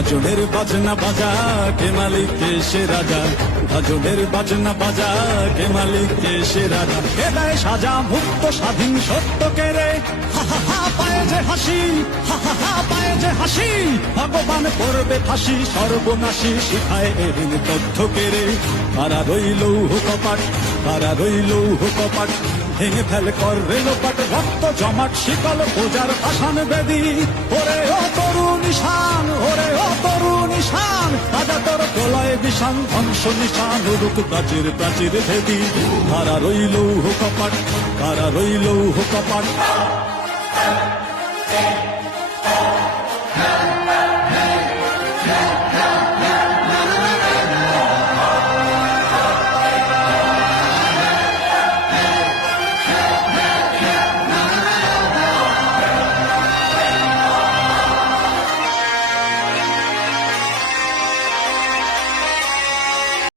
গাজনের বাজনা বাজা কে মালিক কে সে রাজা, গাজনের বাজনা বাজা কে মালিক কে সে রাজা। কে দেয় সাজা মুক্ত স্বাধীন সত্য কে রে, হা হা হা পায়ে যে হাসি, হা হা হা পায়ে যে হাসি। ভগবান করবে ফাঁসি সর্বনাশী, শিখায় এদিন তথ্য কে রে। কারা রইল কপাট, কারা রইল কপাট, ভেঙে ফেল কর রেলোপাট। রক্ত জমাট শিকল বোঝার পাষাণ বেদি, ওরে ও তরু নিশান, ওরে ও তরু নিশান। রাজা তোর গলায় বিষান ধ্বংস নিশান, রূপ প্রাচীর প্রাচীর ভেদি। কারা রইল কপাট, কারা রইল কপাট।